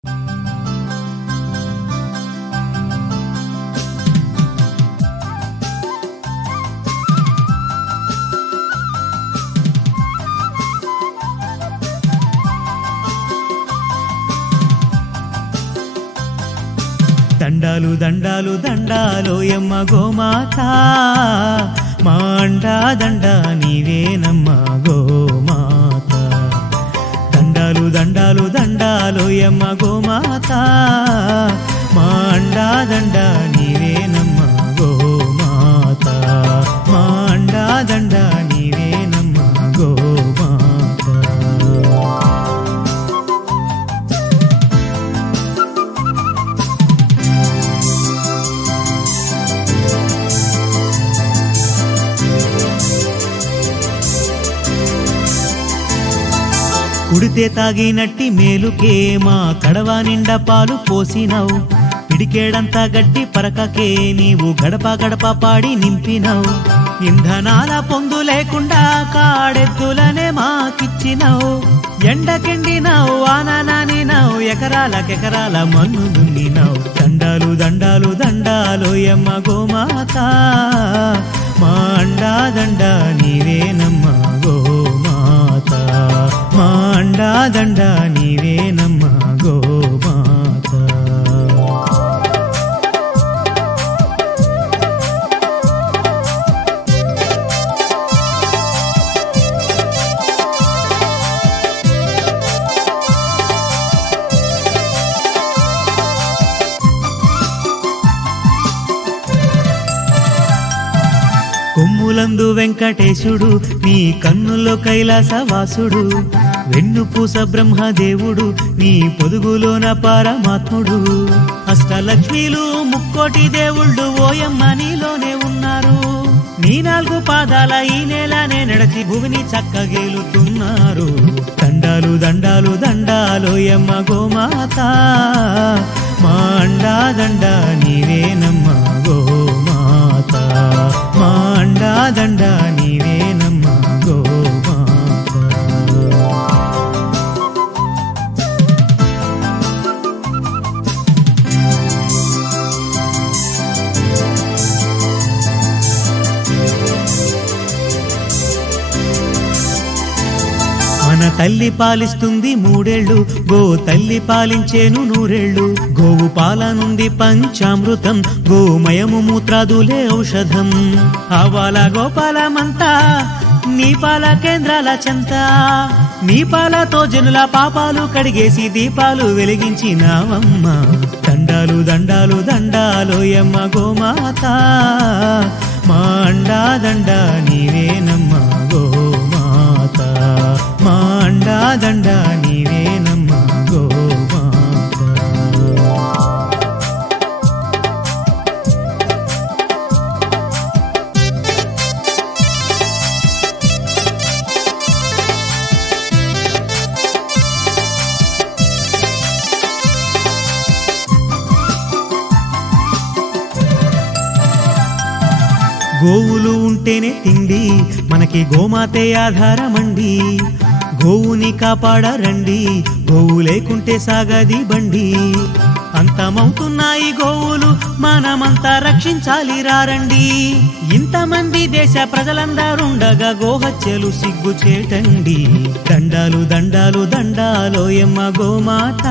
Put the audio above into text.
దండాలు దండాలు దండాలోయమ్మ గోమాత మా అండా దండ నీవేనమ్మ గోమాత. దండాలు దండాలు దండాలోయమ్మ గోమాత మా అండా దండ నీవేనమ్మ గోమాత. మా అండా దండ నీవేనమ్మ గోమాత. కుడితే తాగినట్టి మేలుకే మా కడవ నిండా పాలు పోసినావు. పిడికేడంతా గట్టి పరకకే నీవు గడప గడప పాడి నింపినావు. ఇంధనాల పొందు లేకుండా కాడెద్దులనే మాకిచ్చినావు. ఎండకెండినావు ఆనానానినావు ఎకరాలకెకరాల మన్ను దున్నినావు. దండాలు దండాలు దండాలోయమ్మ గోమాత మా అండా దండ నీవేనమ్మ గోమాత. మా అండా దండ నీవేనమ్మ గోమాత. కొమ్ములందు వెంకటేశుడు నీ కన్నుల్లో కైలాసవాసుడు. వెన్నుపూస బ్రహ్మదేవుడు నీ పొదుగులోన పరమాత్ముడు. అష్టలక్ష్మీలు ముక్కోటి దేవుళ్ళు ఓయమ్మ నీలోనే ఉన్నారు. నీ 4 పాదాల ఈ నేలనే నడిచి భూమిని చక్కగేలుతున్నారు. దండాలు దండాలు దండాలోయమ్మ గోమాత మా అండా దండ నీవేనమ్మ గోమాత. మా అండా దండ నీవేనమ్మ గోమాత. మన తల్లి పాలిస్తుంది 3 ఏళ్ళు, గో తల్లి పాలించేను 100 ఏళ్ళు. గోవు పాల నుండి పంచామృతం, గోమయము మూత్రాదులే ఔషధం. ఆవాల గోపాలమంతా నీ పాల కేంద్రాల చెంత. నీ పాలతో జనుల పాపాలు కడిగేసి దీపాలు వెలిగించినావమ్మ. దండాలు దండాలు దండాలోయమ్మ గోమాత మా అండా దండ నీవేనమ్మ గోమాత. మా అండా దండ నీవేనమ్మ గోమాత. గోవులు ఉంటేనే తిండి, మనకి గోమాతే ఆధారమండి. గోవుని కాపాడరండి, గోవు లేకుంటే సాగది బండి. అంతమవుతున్నాయి గోవులు, మనమంతా రక్షించాలి రారండి. ఇంతమంది దేశ ప్రజలందరుండగా గోహత్యలు సిగ్గు చేటండి. దండాలు దండాలు దండాలోయమ్మ గోమాత